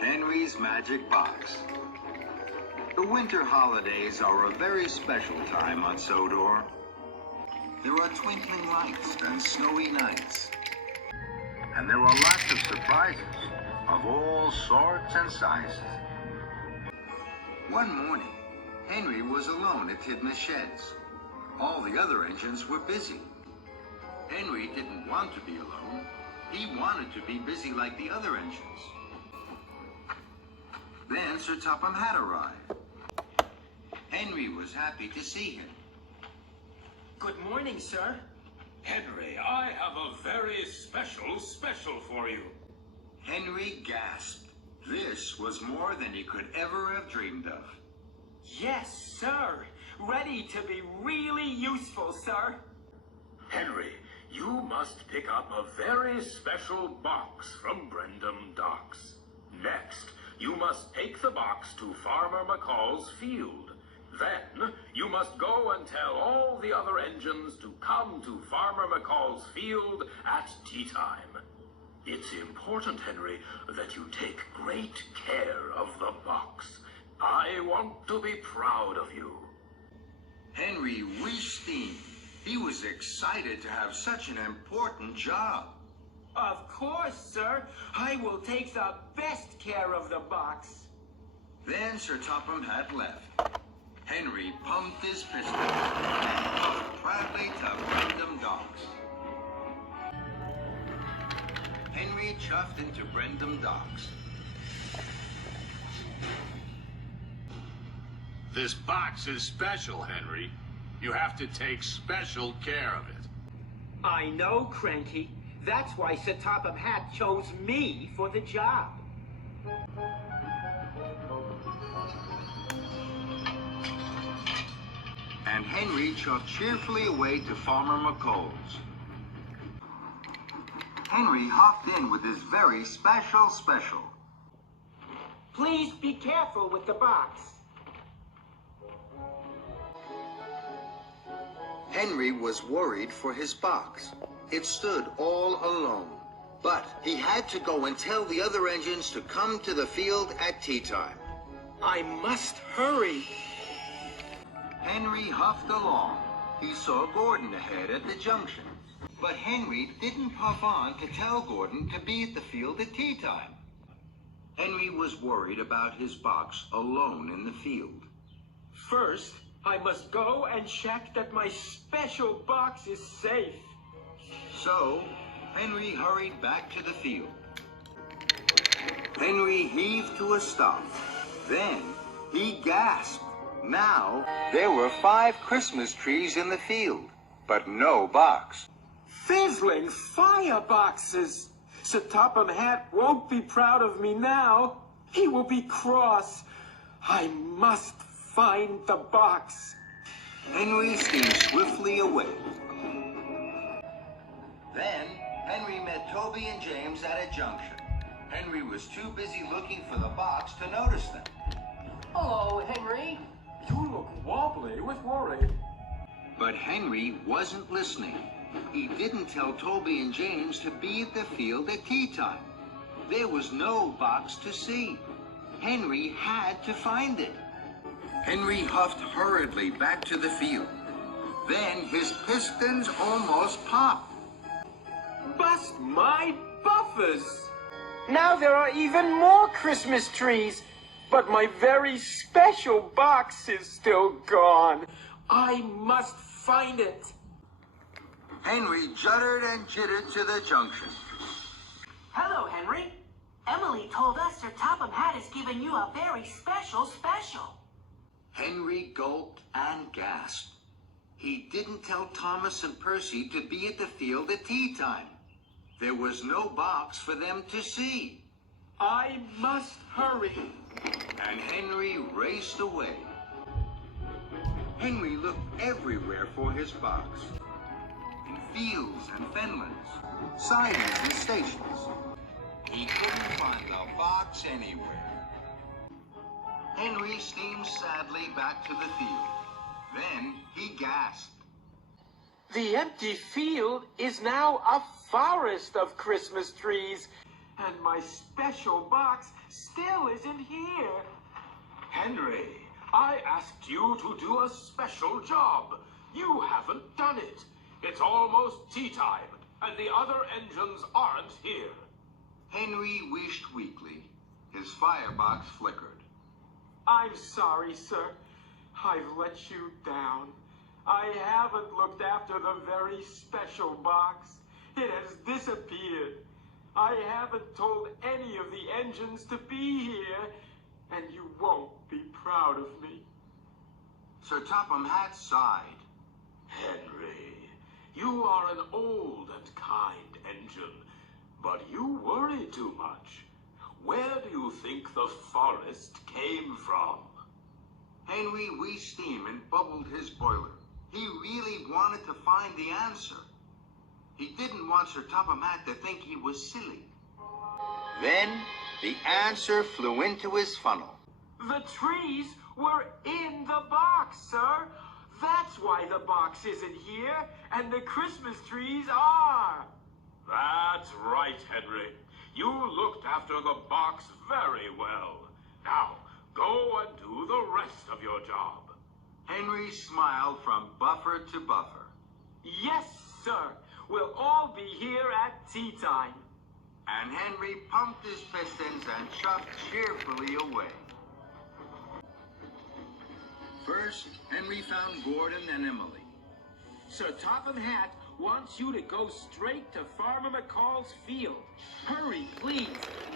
Henry's Magic Box. The winter holidays are a very special time on Sodor. There are twinkling lights and snowy nights. And there are lots of surprises of all sorts and sizes. One morning, Henry was alone at Tidmouth Sheds. All the other engines were busy. Henry didn't want to be alone. He wanted to be busy like the other engines. Then Sir Topham Hatt arrived. Henry was happy to see him. Good morning, sir. Henry, I have a very special for you. Henry gasped. This was more than he could ever have dreamed of. Yes, sir. Ready to be really useful, sir. Henry, you must pick up a very special box from Brendam Docks. Next, you must take the box to Farmer McCall's field. Then, you must go and tell all the other engines to come to Farmer McCall's field at tea time. It's important, Henry, that you take great care of the box. I want to be proud of you. Henry wished he was excited to have such an important job. Of course, sir. I will take the best care of the box. Then Sir Topham Hatt left. Henry pumped his pistol and puffed proudly to Brendam Docks. Henry chuffed into Brendam Docks. This box is special, Henry. You have to take special care of it. I know, Cranky. That's why Sir Topham Hatt chose me for the job. And Henry chuffed cheerfully away to Farmer McCall's. Henry hopped in with his very special. Please be careful with the box. Henry was worried for his box. It stood all alone. But he had to go and tell the other engines to come to the field at tea time. I must hurry. Henry huffed along. He saw Gordon ahead at the junction. But Henry didn't puff on to tell Gordon to be at the field at tea time. Henry was worried about his box alone in the field. First, I must go and check that my special box is safe. So, Henry hurried back to the field. Henry heaved to a stop. Then, he gasped. Now, there were 5 Christmas trees in the field, but no box. Fizzling fireboxes! Sir Topham Hatt won't be proud of me now. He will be cross. I must find the box. Henry steamed swiftly away. Then, Henry met Toby and James at a junction. Henry was too busy looking for the box to notice them. Hello, Henry. You look wobbly with worry. But Henry wasn't listening. He didn't tell Toby and James to be at the field at tea time. There was no box to see. Henry had to find it. Henry huffed hurriedly back to the field. Then his pistons almost popped. Bust my buffers! Now there are even more Christmas trees, but my very special box is still gone. I must find it. Henry juddered and jittered to the junction. Hello, Henry. Emily told us Sir Topham Hatt has given you a very special. Henry gulped and gasped. He didn't tell Thomas and Percy to be at the field at tea time. There was no box for them to see. I must hurry. And Henry raced away. Henry looked everywhere for his box. In fields and fenlands, sidings and stations. He couldn't find the box anywhere. Henry steamed sadly back to the field. Then he gasped. The empty field is now a forest of Christmas trees, and my special box still isn't here. Henry, I asked you to do a special job. You haven't done it. It's almost tea time, and the other engines aren't here. Henry wished weakly. His firebox flickered. I'm sorry, sir. I've let you down. I haven't looked after the very special box. It has disappeared. I haven't told any of the engines to be here, and you won't be proud of me. Sir Topham Hatt sighed. Henry, you are an old and kind engine, but you worry too much. Where do you think the forest came from? Henry wheezed steam and bubbled his boiler. He really wanted to find the answer. He didn't want Sir Topham Hatt to think he was silly. Then the answer flew into his funnel. The trees were in the box, sir. That's why the box isn't here, and the Christmas trees are. That's right, Henry. You looked after the box very well. Now, go and do the rest of your job. Henry smiled from buffer to buffer. Yes, sir. We'll all be here at tea time. And Henry pumped his pistons and chuffed cheerfully away. First, Henry found Gordon and Emily. Sir Topham Hatt wants you to go straight to Farmer McCall's field. Hurry, please.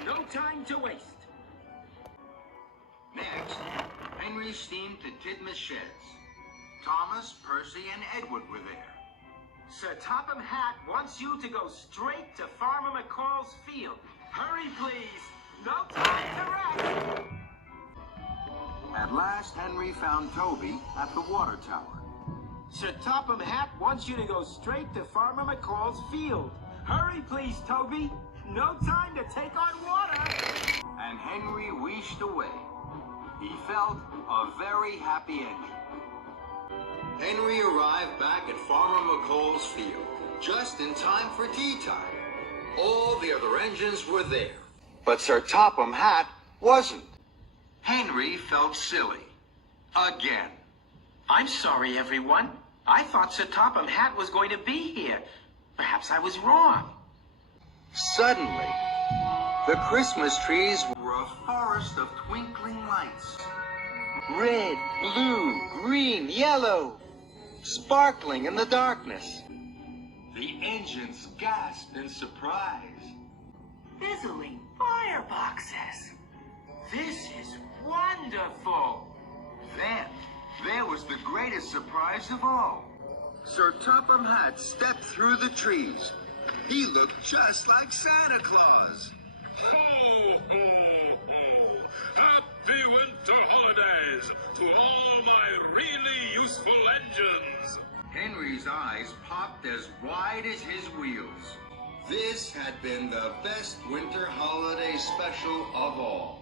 No time to waste. Next, Henry steamed to Tidmouth Sheds. Thomas, Percy, and Edward were there. Sir Topham Hatt wants you to go straight to Farmer McCall's field. Hurry, please. No time to rest. At last, Henry found Toby at the water tower. Sir Topham Hatt wants you to go straight to Farmer McCall's field. Hurry, please, Toby. No time to take on water. And Henry wheezed away. He felt a very happy ending. Henry arrived back at Farmer McCall's field just in time for tea time. All the other engines were there, but Sir Topham Hatt wasn't. Henry felt silly. Again. I'm sorry, everyone. I thought Sir Topham Hatt was going to be here. Perhaps I was wrong. Suddenly, the Christmas trees were a forest of twinkling lights. Red, blue, green, yellow, sparkling in the darkness. The engines gasped in surprise. Fizzling fireboxes. This is wonderful. Then, there was the greatest surprise of all. Sir Topham Hatt stepped through the trees. He looked just like Santa Claus. Ho, ho, ho! Happy winter holidays to all my really useful engines! Henry's eyes popped as wide as his wheels. This had been the best winter holiday special of all.